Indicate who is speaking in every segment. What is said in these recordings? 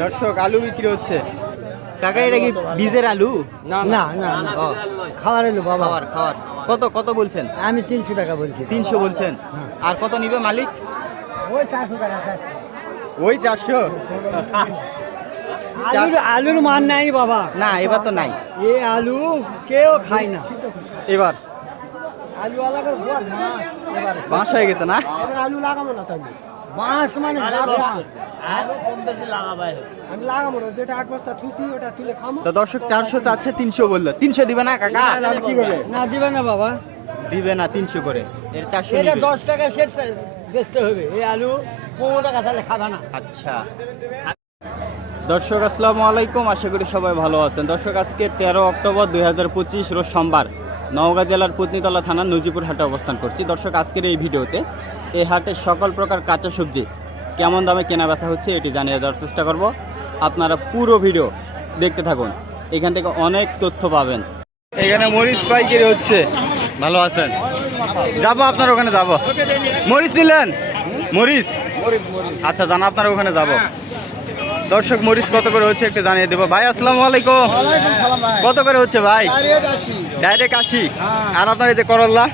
Speaker 1: দর্শক আলু বিক্রি হচ্ছে। কাকা এটা কি বীজের আলু?
Speaker 2: না না। না খাবার এলো বাবা।
Speaker 1: খাবার খাবার কত কত বলছেন?
Speaker 2: আমি তিনশো টাকা বলছি।
Speaker 1: তিনশো বলছেন। আর কত নিবে মালিক?
Speaker 2: ওই চারশো টাকা
Speaker 1: ওই চারশো?
Speaker 2: আলুর আলুর মান নাই বাবা।
Speaker 1: না এবার তো নাই।
Speaker 2: এ আলু কেউ খায় না।
Speaker 1: এবার?
Speaker 2: আলু আলাদা
Speaker 1: বাঁশ হয়ে গেছে না?
Speaker 2: এবার আলু লাগাবো না তাহলে। মাস মানে
Speaker 1: তো দর্শক চারশো চাচ্ছে তিনশো বলল। তিনশো দিবে না কাকা? কি করবে
Speaker 2: না দিবে না বাবা।
Speaker 1: দিবে না তিনশো করে। এর চারশো
Speaker 2: এটা দশ টাকা সেট বেচতে হবে। এই আলু পনেরো টাকা তাহলে খাবে না।
Speaker 1: আচ্ছা। দর্শক আসসালামু আলাইকুম। আশা করি সবাই ভালো আছেন। দর্শক আজকে তেরো অক্টোবর দুই হাজার পঁচিশ রোজ সোমবার নওগাঁ জেলার পত্নীতলা থানার নজিপুর হাটে অবস্থান করছি। দর্শক আজকের এই ভিডিওতে এই হাটে সকল প্রকার কাঁচা সবজি কেমন দামে কেনা বেচা হচ্ছে এটি জানিয়ে দেওয়ার চেষ্টা করব। আপনারা পুরো ভিডিও দেখতে থাকুন। এখান থেকে অনেক তথ্য পাবেন। এখানে মরিচ পাইকারি হচ্ছে। ভালো আছেন? যাব আপনার ওখানে যাব। মরিচ নিলেন? মরিচ? আচ্ছা জানা, আপনার ওখানে যাব। দর্শক মরিচ কত করে হচ্ছে একটু জানিয়ে দেবো। ভাই আসসালামু আলাইকুম। কত করে হচ্ছে ভাই? ডাইরেক্ট আশি। আর আপনার এই যে করল্লা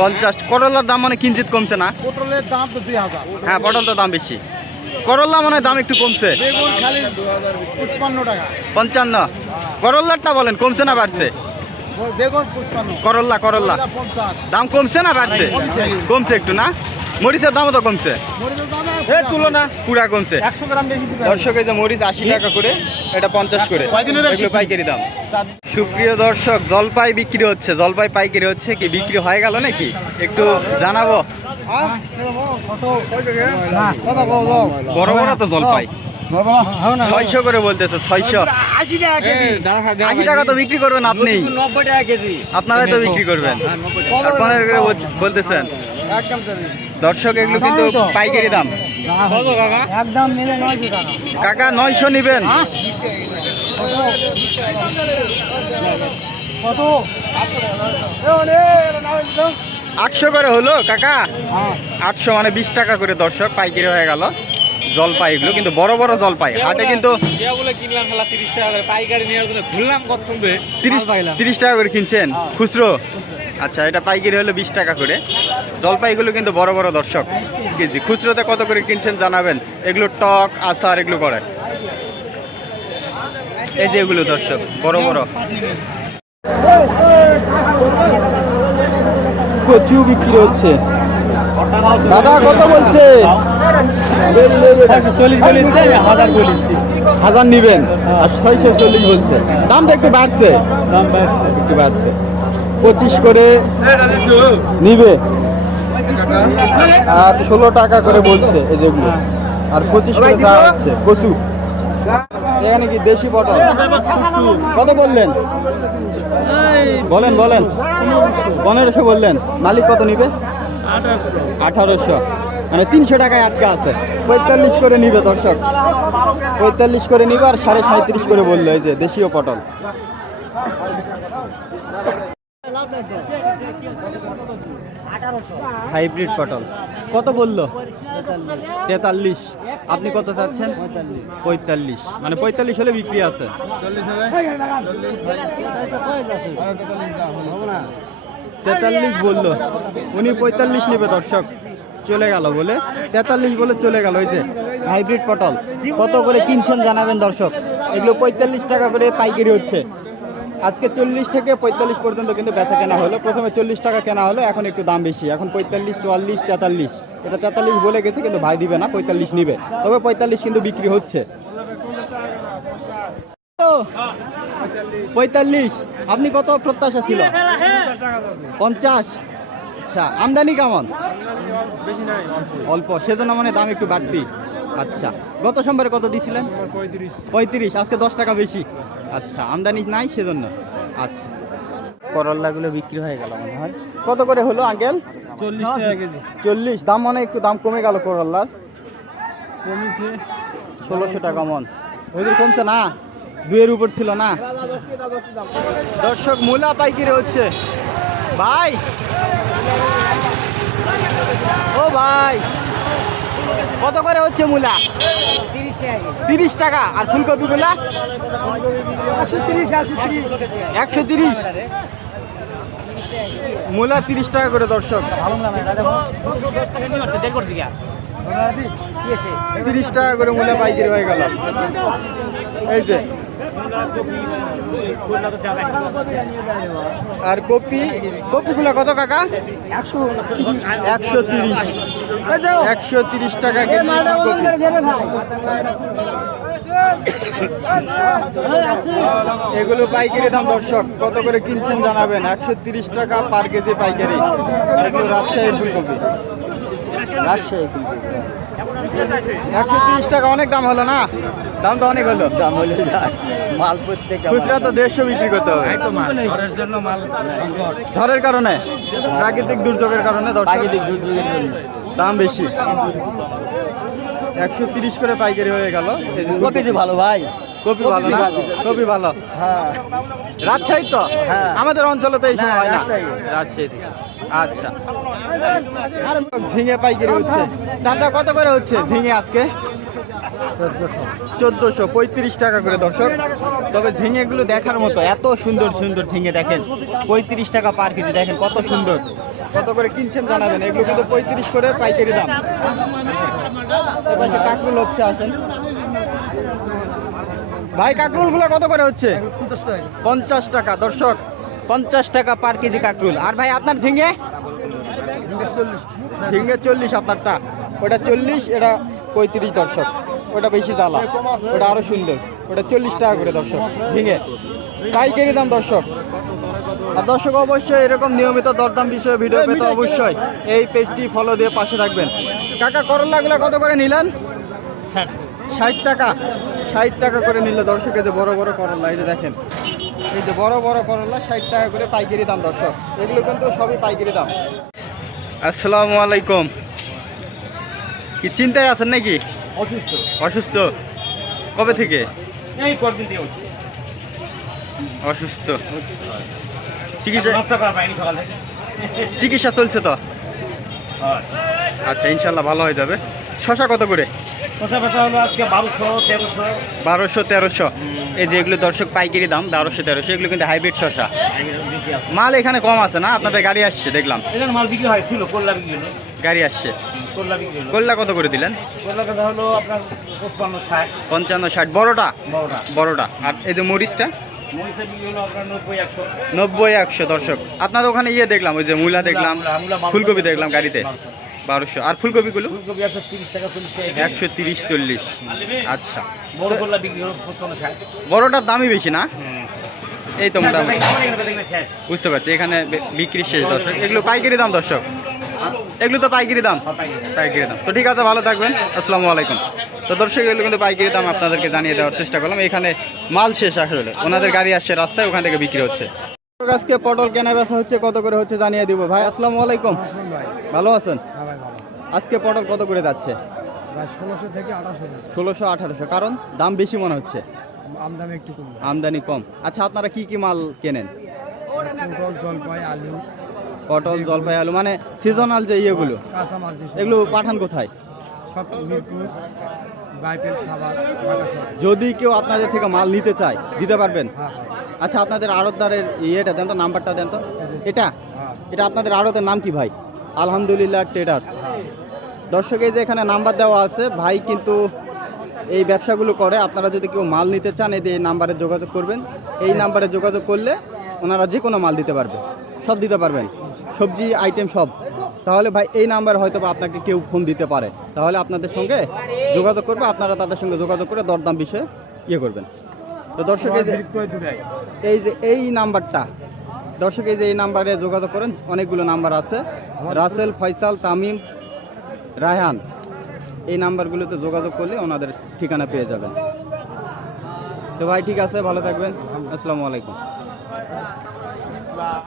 Speaker 1: পঞ্চাশ। করল্লার দাম মানে কিঞ্চিত কমছে না?
Speaker 3: পটলের দাম তো দুই হাজার।
Speaker 1: হ্যাঁ পটল তো দাম বেশি। করল্লা মানে দাম একটু কমছে। পঞ্চান্ন। করল্লারটা বলেন কমছে না বাড়ছে? করল্লা করল্লা দাম কমছে না বাড়ছে।
Speaker 3: কমছে
Speaker 1: একটু না? মরিচের দামও তো কমছে।
Speaker 3: দাম
Speaker 1: তুলনা পুরা কমছে। দর্শক এই যে মরিচ আশি টাকা করে এটা পঞ্চাশ করে। পাইকারি দাম। সুপ্রিয় দর্শক জলপাই বিক্রি হচ্ছে। জলপাই পাইকারি হচ্ছে কি? বিক্রি হয়ে গেল নাকি? একটু জানাব। বড় বড় তো জলপাই। ছয়শো করে বলতেছে ছয়শো।
Speaker 2: আশি টাকা কেজি।
Speaker 1: আশি টাকা তো বিক্রি করবেন আপনি।
Speaker 2: নব্বই টাকা কেজি।
Speaker 1: আপনারাই তো বিক্রি করবেন। বলতেছেন। দর্শক এগুলো কিন্তু পাইকারি দাম।
Speaker 2: একদম
Speaker 1: কাকা নয়শো নিবেন।
Speaker 2: কত?
Speaker 1: আটশো করে হলো কাকা। আটশো মানে বিশ টাকা করে দর্শক পাইকারি হয়ে গেল। জলপাই এগুলো কিন্তু বড় বড় জলপাই। হাটে কিন্তু
Speaker 4: বলে কিনলাম মেলা তিরিশ টাকা করে
Speaker 1: তিরিশ টাকা কিনছেন? খুচরো? আচ্ছা এটা পাইকারি হলো বিশ টাকা করে। জলপাইগুলো কিন্তু বড় বড় দর্শক। কেজি খুচরোতে কত করে কিনছেন জানাবেন? এগুলো টক আচার এগুলো করে এই যে এগুলো দর্শক বড় বড়। কচু বিক্রি হচ্ছে। দাদা কত বলছে?
Speaker 4: হাজার বলেছি
Speaker 1: হাজার নিবেন। আর ছয়শো চল্লিশ বলছে। দাম তো একটু বাড়ছে।
Speaker 4: দাম বাড়ছে।
Speaker 1: একটু বাড়ছে। পঁচিশ করে নিবে। আর ষোলো টাকা করে বলছে এই যেগুলো আর পঁচিশ করে যা হচ্ছে, কচু। এখানে কি দেশি পটল? কত বললেন? বলেন বলেন। পনেরোশো বললেন। মালিক কত নিবে? আঠারোশো। মানে তিনশো টাকায় আটকা আছে। পঁয়তাল্লিশ করে নিবে দর্শক। পঁয়তাল্লিশ করে নিবে আর সাড়ে সাঁত্রিশ করে বলল এই যে দেশীয় পটল। হাইব্রিড পটল। কত বলল? তেতাল্লিশ। আপনি কত চাচ্ছেন? পঁয়তাল্লিশ। মানে পঁয়তাল্লিশ হলে বিক্রি আছে। তেতাল্লিশ বলল। উনি পঁয়তাল্লিশ নেবে দর্শক। চলে গেল বলে। তেতাল্লিশ বলে চলে গেল। ওই যে হাইব্রিড পটল। কত করে কিনছেন জানাবেন দর্শক? এগুলো পঁয়তাল্লিশ টাকা করে পাইকারি হচ্ছে। আজকে চল্লিশ থেকে পঁয়তাল্লিশ পর্যন্ত কিন্তু বেচা কেনা হলো। প্রথমে চল্লিশ টাকা কেনা হলো এখন একটু দাম বেশি। এখন পঁয়তাল্লিশ চুয়াল্লিশ তেতাল্লিশ। এটা তেতাল্লিশ বলে গেছে কিন্তু ভাই দিবে না পঁয়তাল্লিশ নিবে। তবে পঁয়তাল্লিশ কিন্তু বিক্রি হচ্ছে। পঁয়তাল্লিশ আপনি কত প্রত্যাশা ছিল? পঞ্চাশ? আচ্ছা আমদানি কেমন? অল্প সেজন্য মানে দাম একটু বাড়তি। আচ্ছা গত সোমবারে কত দিছিলেন? পঁয়ত্রিশ। আজকে দশ টাকা বেশি। আচ্ছা আমদানি নাই সেজন্য? আচ্ছা। করল্লাগুলো বিক্রি হয়ে গেল মনে হয়। কত করে হলো আঙ্কেল?
Speaker 4: চল্লিশ টাকা কেজি।
Speaker 1: চল্লিশ দাম মানে একটু দাম কমে গেল করল্লার
Speaker 4: কমেছে।
Speaker 1: ষোলোশো টাকা মন। ওইদের কমছে না? দুয়ের উপর ছিল না? দর্শক মূলা পাইকিরে হচ্ছে। ভাই! ও ভাই! কত করে হচ্ছে মূলা?
Speaker 2: তিরিশ টাকা।
Speaker 1: আর
Speaker 2: একশো তিরিশ একশো তিরিশ।
Speaker 1: মূলা তিরিশ টাকা করে, দর্শক। তিরিশ টাকা করে মূলা পাইকারি হয়ে গেল। এই যে আর কপি, কপিগুলো কত কাকা?
Speaker 2: একশো
Speaker 1: তিরিশ। একশো তিরিশ টাকা এগুলো পাইকারি দাম, দর্শক, কত করে কিনছেন জানাবেন? একশো টাকা পার কেজি পাইকারি। রাজশাহীর ফুলকপি। রাজশাহী একশো তিরিশ টাকা অনেক দাম হলো না? দাম তো অনেক হলো।
Speaker 2: দাম হলে মাল প্রত্যেক
Speaker 1: খুচরা তো দেড়শো বিক্রি করতে হবে।
Speaker 3: ঝড়ের জন্য মাল
Speaker 1: ঝড়ের কারণে? প্রাকৃতিক দুর্যোগের কারণে
Speaker 2: প্রাকৃতিক দুর্যোগের জন্য
Speaker 1: দাম বেশি। একশো তিরিশ করে পাইকারি হয়ে গেল।
Speaker 2: কপি ভালো ভাই।
Speaker 1: কপি ভালো না? কপি ভালো।
Speaker 2: হ্যাঁ।
Speaker 1: রাজশাহী তো?
Speaker 2: হ্যাঁ।
Speaker 1: আমাদের অঞ্চলে তো এই সময় হয় না।
Speaker 2: রাজশাহী।
Speaker 1: আচ্ছা। ঝিঙে পাইকারি হচ্ছে। চাচা কত করে হচ্ছে ঝিঙে আজকে? চোদ্দশো। পঁয়ত্রিশ টাকা করে দর্শক। তবে ঝিঙেগুলো দেখার মতো এত সুন্দর সুন্দর ঝিঙে দেখেন। পঁয়ত্রিশ টাকা পার কেজি দেখেন কত সুন্দর। কত করে কিনছেন জানাবেন? এগুলো কিন্তু পঁয়ত্রিশ করে পাইকারি দাম। কাকরুল হচ্ছে আসেন। ভাই কাকরুলগুলো কত করে হচ্ছে? পঞ্চাশ টাকা। দর্শক পঞ্চাশ টাকা পার কেজি কাকরুল। আর ভাই আপনার ঝিঙে ঝিঙে চল্লিশ আপনারটা। ওটা চল্লিশ এটা পঁয়ত্রিশ দর্শক। ওটা বেশি জ্বালা। ওটা আরও সুন্দর। ওটা চল্লিশ টাকা করে দর্শক ঝিঙে পাইকারি দাম দর্শক। আর দর্শক অবশ্যই এরকম নিয়মিত দরদাম বিষয়ে ভিডিও পেতে অবশ্যই এই পেজটি ফলো দিয়ে পাশে থাকবেন। কাকা করল্লাগুলো কত করে নিলেন? ষাট। টাকা। ষাট টাকা করে নিলে দর্শক এই যে বড় বড় করল্লা এই যে দেখেন। এই যে বড় বড় করল্লা ষাট টাকা করে পাইকারি দাম দর্শক। এগুলো কিন্তু সবই পাইকারি দাম। আসসালামু আলাইকুম। কি চিন্তায় আছেন নাকি?
Speaker 4: অসুস্থ।
Speaker 1: অসুস্থ? কবে থেকে?
Speaker 4: এই কদিন হচ্ছে
Speaker 1: অসুস্থ। চিকিৎসা
Speaker 4: থেকে।
Speaker 1: চিকিৎসা চলছে তো? আচ্ছা ইনশাল্লাহ ভালো হয়ে যাবে। শশা কত করে?
Speaker 4: হলো আজকে বারোশো তেরোশো।
Speaker 1: বারোশো তেরোশো। এই যে এগুলো দর্শক পাইকারি দাম বারোশো তেরোশো এগুলো কিন্তু হাইব্রিড শশা মাল এখানে কম আছে না? আপনাদের গাড়ি আসছে দেখলাম।
Speaker 4: এখানে মাল বিক্রি হয় ছিল করলা বিক্রি হলো।
Speaker 1: গাড়ি আসছে।
Speaker 4: করলা বিক্রি হলো।
Speaker 1: কল্লা কত করে দিলেন?
Speaker 4: করলা কথা হলো আপনার পঁচপান্ন ষাট।
Speaker 1: পঞ্চান্ন ষাট। বড়টা?
Speaker 4: বড়টা।
Speaker 1: বড়টা। আর এই যে মরিচটা?
Speaker 4: নব্বই একশো।
Speaker 1: দর্শক। আপনাদের ওখানে ইয়ে দেখলাম ওই যে মূলা দেখলাম। ফুলকপি দেখলাম গাড়িতে।
Speaker 4: বারোশো।
Speaker 1: আর ফুলকপিগুলো?
Speaker 4: ফুলকপি একশো তিরিশ টাকা চল্লিশ টাকা
Speaker 1: একশো তিরিশ চল্লিশ। আচ্ছা।
Speaker 4: বড় করলা বিক্রি
Speaker 1: বড়টার দামই বেশি না? এই তো মোটামুটি। বুঝতে পারছি এখানে বিক্রি শেষ দর্শক। এগুলো পাইকারি দাম দর্শক? এগুলো তো পাইকারি দাম। পাইকারি দাম। তো ঠিক আছে ভালো থাকবেন। আসসালামু আলাইকুম। তো দর্শক এগুলো কিন্তু পাইকারি দাম আপনাদেরকে জানিয়ে দেওয়ার চেষ্টা করলাম। এখানে মাল শেষ আসলে। ওনাদের গাড়ি আসছে রাস্তায় ওখান থেকে বিক্রি হচ্ছে। আজকে পটল কেনা বেচা হচ্ছে কত করে হচ্ছে জানিয়ে দিব। ভাই আসসালামু আলাইকুম। ভালো আছেন? আজকে পটল কত করে যাচ্ছে?
Speaker 3: ষোলোশো থেকে আঠাশো
Speaker 1: ষোলোশো আঠারোশো। কারণ দাম বেশি মনে হচ্ছে?
Speaker 3: আমদানি একটু কম।
Speaker 1: আমদানি কম। আচ্ছা আপনারা কি কি মাল কেনেন?
Speaker 3: পটল জলপাই আলু।
Speaker 1: পটল জলপাই আলু মানে সিজনাল যে ইয়েগুলো। এগুলো পাঠান কোথায়?
Speaker 3: সব মিরপুর। বাইপেল
Speaker 1: যদি কেউ আপনাদের থেকে মাল নিতে চায় দিতে পারবেন?
Speaker 3: হ্যাঁ হ্যাঁ।
Speaker 1: আচ্ছা আপনাদের আড়তদারের ইয়েটা দেন তো নাম্বারটা দেন তো। এটা?
Speaker 3: হ্যাঁ।
Speaker 1: এটা আপনাদের আড়তের নাম কি ভাই? আলহামদুলিল্লাহ ট্রেডার্স দর্শক এই যে এখানে নাম্বার দেওয়া আছে ভাই কিন্তু এই ব্যবসাগুলো করে। আপনারা যদি কেউ মাল নিতে চান এদের এই নাম্বারে যোগাযোগ করবেন। এই নাম্বারে যোগাযোগ করলে ওনারা যে কোনো মাল দিতে পারবে। সব দিতে পারবেন। সবজি আইটেম সব। তাহলে ভাই এই নাম্বারে হয়তো বা আপনাকে কেউ ফোন দিতে পারে। তাহলে আপনাদের সঙ্গে যোগাযোগ করবে আপনারা তাদের সঙ্গে যোগাযোগ করে দরদাম বিষয়ে ইয়ে করবেন। তো দর্শক এই যে এই যে এই নাম্বারটা দর্শক এই যে এই নাম্বারে যোগাযোগ করেন অনেকগুলো নাম্বার আছে। রাসেল ফয়সাল তামিম রায়হান এই নাম্বারগুলোতে যোগাযোগ করলে ওনাদের ঠিকানা পেয়ে যাবেন। তো ভাই ঠিক আছে ভালো থাকবেন। আসসালামু আলাইকুম।